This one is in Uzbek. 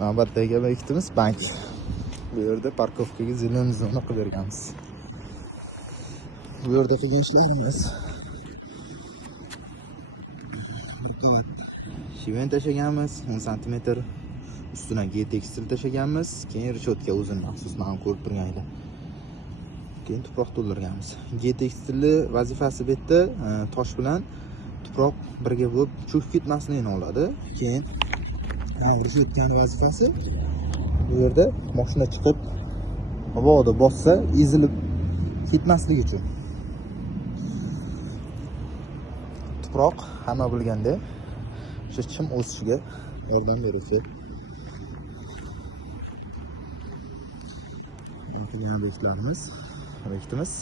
Navbatdagi obyektimiz bank. Bu yerda parkovkaga zelen zona qilib berganmiz. Bu yerda qilgan ishlarimiz shiven tashaganmiz 10 cm. Ustidan geotekstil tashaganmiz. Keyin reshotka o'zini maxsus mana ko'rib turganinglar. Keyin tuproq to'ldirganmiz. Geotekstilni vazifasi bu yerda tosh bilan tuproq birga bo'lib cho'kib ketmasligini oladi. Keyin reshotkani vazifasi bu yerda mashina chiqib havoda bossa ezilib ketmasligi uchun. Tuproq hamma bilganda o'sha chim o'sishiga yordam beruvchi. Obyektimiz